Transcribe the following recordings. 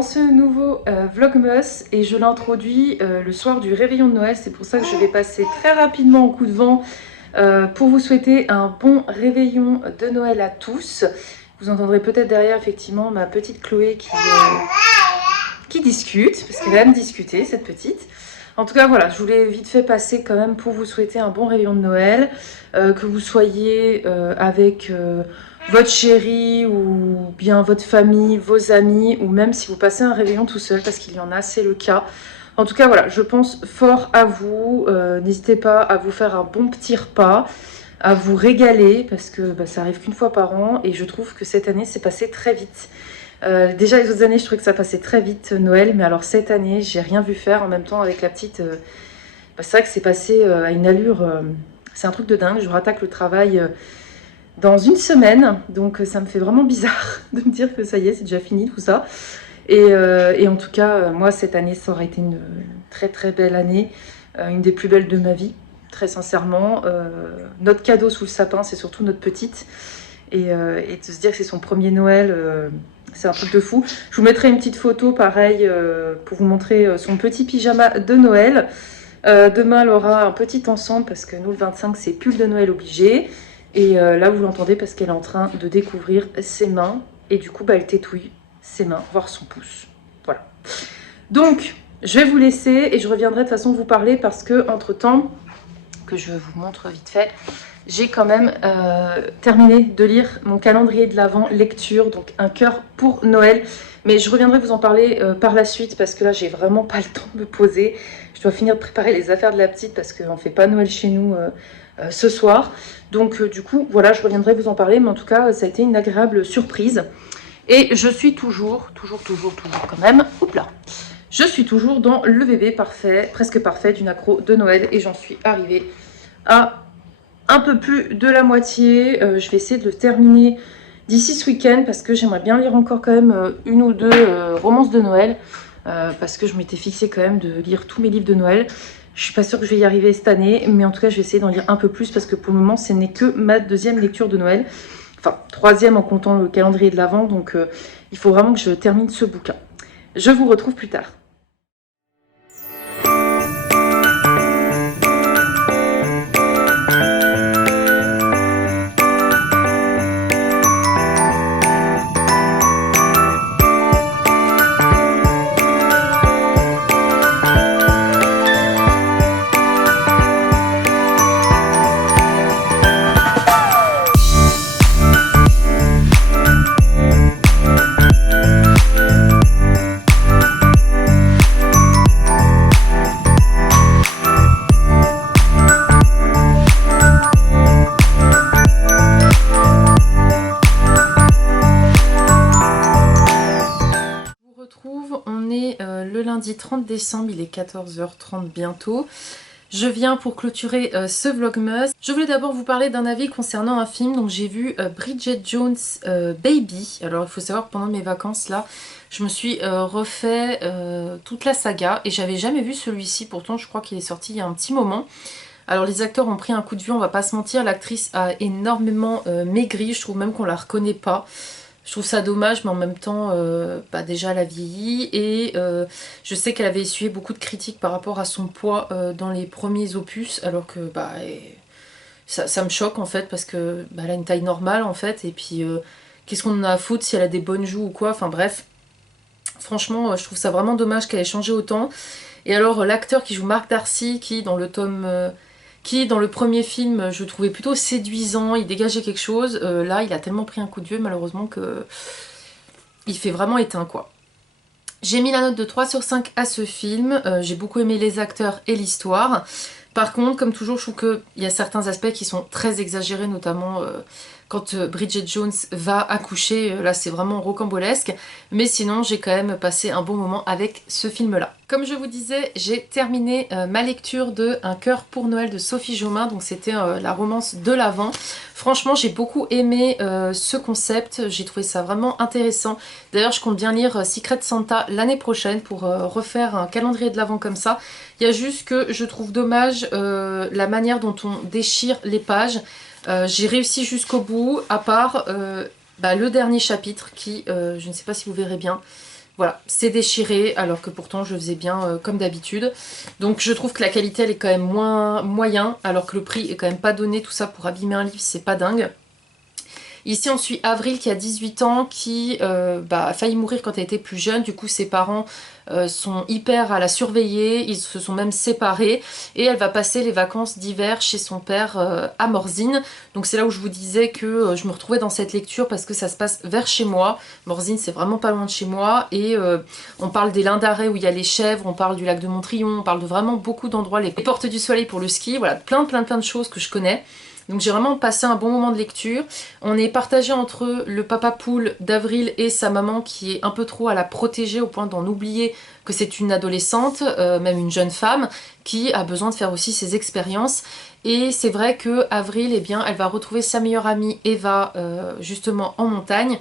dans ce nouveau Vlogmas et je l'introduis le soir du réveillon de Noël. C'est pour ça que je vais passer très rapidement au coup de vent pour vous souhaiter un bon réveillon de Noël à tous. Vous entendrez peut-être derrière effectivement ma petite Chloé qui discute, parce qu'elle aime discuter cette petite. En tout cas voilà, je voulais vite fait passer quand même pour vous souhaiter un bon réveillon de Noël, que vous soyez avec votre chéri ou bien votre famille, vos amis, ou même si vous passez un réveillon tout seul, parce qu'il y en a, c'est le cas. En tout cas voilà, je pense fort à vous, n'hésitez pas à vous faire un bon petit repas, à vous régaler, parce que ça arrive qu'une fois par an, et je trouve que cette année c'est passé très vite. Déjà les autres années je trouvais que ça passait très vite Noël, mais alors cette année j'ai rien vu faire en même temps avec la petite. C'est vrai que c'est passé à une allure, c'est un truc de dingue. Je rattaque le travail dans une semaine, donc ça me fait vraiment bizarre de me dire que ça y est, c'est déjà fini tout ça. Et en tout cas moi cette année ça aurait été une très très belle année, une des plus belles de ma vie, très sincèrement. Notre cadeau sous le sapin c'est surtout notre petite, et de se dire que c'est son premier Noël, c'est un truc de fou. Je vous mettrai une petite photo pareil pour vous montrer son petit pyjama de Noël. Demain elle aura un petit ensemble parce que nous le 25 c'est pull de Noël obligé. Et là vous l'entendez parce qu'elle est en train de découvrir ses mains. Et du coup elle tétouille ses mains, voire son pouce. Voilà. Donc je vais vous laisser et je reviendrai de toute façon vous parler parce que entre temps, que je vous montre vite fait, j'ai quand même terminé de lire mon calendrier de l'Avent lecture, donc un cœur pour Noël. Mais je reviendrai vous en parler par la suite parce que là j'ai vraiment pas le temps de me poser. Je dois finir de préparer les affaires de la petite parce qu'on ne fait pas Noël chez nous ce soir. Donc du coup voilà, je reviendrai vous en parler, mais en tout cas ça a été une agréable surprise. Et je suis toujours quand même, hop là, je suis toujours dans le bébé parfait, presque parfait d'une accro de Noël et j'en suis arrivée à un peu plus de la moitié. Je vais essayer de le terminer d'ici ce week-end parce que j'aimerais bien lire encore quand même une ou deux romances de Noël parce que je m'étais fixé quand même de lire tous mes livres de Noël. Je suis pas sûre que je vais y arriver cette année, mais en tout cas je vais essayer d'en lire un peu plus parce que pour le moment ce n'est que ma deuxième lecture de Noël, enfin troisième en comptant le calendrier de l'Avent, donc il faut vraiment que je termine ce bouquin. Je vous retrouve plus tard. On est le lundi 30 décembre, il est 14h30 bientôt. Je viens pour clôturer ce vlogmas. Je voulais d'abord vous parler d'un avis concernant un film. Donc j'ai vu Bridget Jones Baby. Alors il faut savoir que pendant mes vacances là, je me suis refait toute la saga et j'avais jamais vu celui-ci. Pourtant je crois qu'il est sorti il y a un petit moment. Alors les acteurs ont pris un coup de vieux, on va pas se mentir. L'actrice a énormément maigri, je trouve même qu'on la reconnaît pas. Je trouve ça dommage, mais en même temps, déjà elle a vieilli et je sais qu'elle avait essuyé beaucoup de critiques par rapport à son poids dans les premiers opus, alors que ça me choque en fait parce que elle a une taille normale en fait, et puis qu'est-ce qu'on en a à foutre si elle a des bonnes joues ou quoi, enfin bref. Franchement, je trouve ça vraiment dommage qu'elle ait changé autant. Et alors l'acteur qui joue Mark Darcy, qui dans le premier film je trouvais plutôt séduisant, il dégageait quelque chose, là il a tellement pris un coup de vieux malheureusement que il fait vraiment éteint quoi. J'ai mis la note de 3 sur 5 à ce film, j'ai beaucoup aimé les acteurs et l'histoire. Par contre, comme toujours, je trouve qu'il y a certains aspects qui sont très exagérés, notamment quand Bridget Jones va accoucher, là c'est vraiment rocambolesque. Mais sinon, j'ai quand même passé un bon moment avec ce film-là. Comme je vous disais, j'ai terminé ma lecture de Un cœur pour Noël de Sophie Jomain, donc c'était la romance de l'Avent. Franchement, j'ai beaucoup aimé ce concept, j'ai trouvé ça vraiment intéressant. D'ailleurs, je compte bien lire Secret Santa l'année prochaine pour refaire un calendrier de l'Avent comme ça. Il y a juste que je trouve dommage la manière dont on déchire les pages. J'ai réussi jusqu'au bout, à part le dernier chapitre qui, je ne sais pas si vous verrez bien, voilà, c'est déchiré alors que pourtant je faisais bien comme d'habitude. Donc je trouve que la qualité elle est quand même moins moyen alors que le prix est quand même pas donné. Tout ça pour abîmer un livre, c'est pas dingue. Ici on suit Avril qui a 18 ans, qui a failli mourir quand elle était plus jeune. Du coup ses parents sont hyper à la surveiller, ils se sont même séparés. Et elle va passer les vacances d'hiver chez son père à Morzine. Donc c'est là où je vous disais que je me retrouvais dans cette lecture parce que ça se passe vers chez moi. Morzine c'est vraiment pas loin de chez moi. Et on parle des Lins d'Arrée où il y a les chèvres, on parle du lac de Montrion, on parle de vraiment beaucoup d'endroits. Les portes du soleil pour le ski, voilà, plein de choses que je connais. Donc j'ai vraiment passé un bon moment de lecture. On est partagé entre le papa poule d'Avril et sa maman qui est un peu trop à la protéger au point d'en oublier que c'est une adolescente, même une jeune femme, qui a besoin de faire aussi ses expériences. Et c'est vrai que Avril, eh bien, elle va retrouver sa meilleure amie Eva justement en montagne.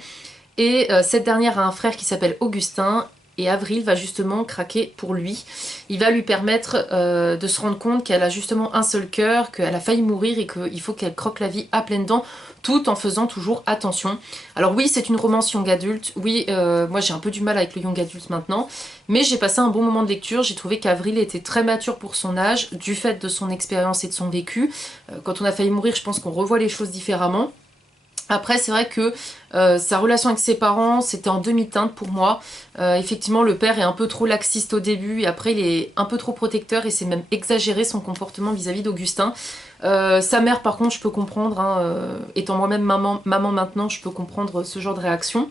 Et cette dernière a un frère qui s'appelle Augustin. Et Avril va justement craquer pour lui. Il va lui permettre de se rendre compte qu'elle a justement un seul cœur, qu'elle a failli mourir et qu'il faut qu'elle croque la vie à pleines dents, tout en faisant toujours attention. Alors oui, c'est une romance young adulte. Oui, moi j'ai un peu du mal avec le young adulte maintenant. Mais j'ai passé un bon moment de lecture. J'ai trouvé qu'Avril était très mature pour son âge, du fait de son expérience et de son vécu. Quand on a failli mourir, je pense qu'on revoit les choses différemment. Après c'est vrai que sa relation avec ses parents c'était en demi-teinte pour moi. Effectivement le père est un peu trop laxiste au début et après il est un peu trop protecteur et c'est même exagéré son comportement vis-à-vis d'Augustin. Sa mère par contre je peux comprendre, hein, étant moi-même maman maintenant je peux comprendre ce genre de réaction.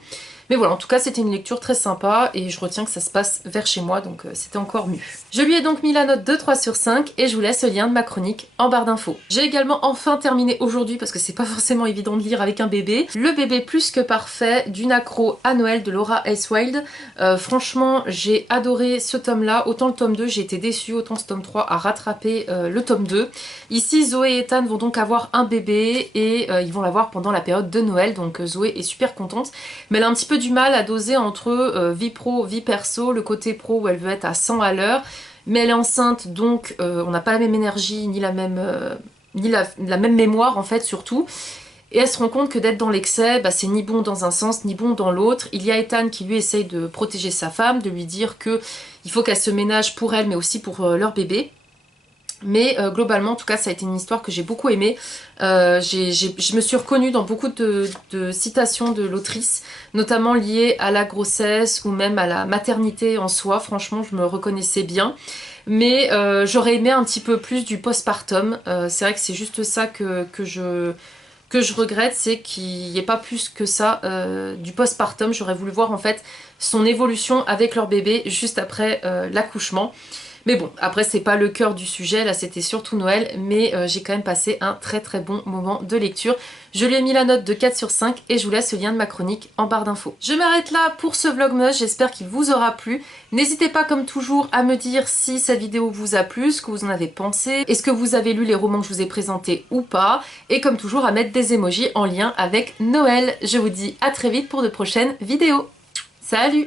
Mais voilà, en tout cas c'était une lecture très sympa et je retiens que ça se passe vers chez moi donc c'était encore mieux. Je lui ai donc mis la note de 3 sur 5 et je vous laisse le lien de ma chronique en barre d'infos. J'ai également enfin terminé aujourd'hui parce que c'est pas forcément évident de lire avec un bébé. Le bébé plus que parfait d'une accro à Noël de Laura S. Wilde. Franchement j'ai adoré ce tome là, autant le tome 2 j'ai été déçue, autant ce tome 3 a rattrapé le tome 2. Ici Zoé et Ethan vont donc avoir un bébé et ils vont l'avoir pendant la période de Noël donc Zoé est super contente mais elle a un petit peu du mal à doser entre vie pro, vie perso, le côté pro où elle veut être à 100 à l'heure, mais elle est enceinte donc on n'a pas la même énergie ni la même, la même mémoire en fait surtout. Et elle se rend compte que d'être dans l'excès, bah, c'est ni bon dans un sens ni bon dans l'autre. Il y a Ethan qui lui essaye de protéger sa femme, de lui dire que il faut qu'elle se ménage pour elle mais aussi pour leur bébé. Mais globalement, en tout cas, ça a été une histoire que j'ai beaucoup aimée. Je me suis reconnue dans beaucoup de citations de l'autrice, notamment liées à la grossesse ou même à la maternité en soi. Franchement, je me reconnaissais bien. Mais j'aurais aimé un petit peu plus du postpartum. C'est vrai que c'est juste ça que je regrette, c'est qu'il n'y ait pas plus que ça du postpartum. J'aurais voulu voir en fait son évolution avec leur bébé juste après l'accouchement. Mais bon, après c'est pas le cœur du sujet, là c'était surtout Noël, mais j'ai quand même passé un très bon moment de lecture. Je lui ai mis la note de 4 sur 5 et je vous laisse le lien de ma chronique en barre d'infos. Je m'arrête là pour ce vlogmas, j'espère qu'il vous aura plu. N'hésitez pas comme toujours à me dire si cette vidéo vous a plu, ce que vous en avez pensé, est-ce que vous avez lu les romans que je vous ai présentés ou pas, et comme toujours à mettre des emojis en lien avec Noël. Je vous dis à très vite pour de prochaines vidéos. Salut!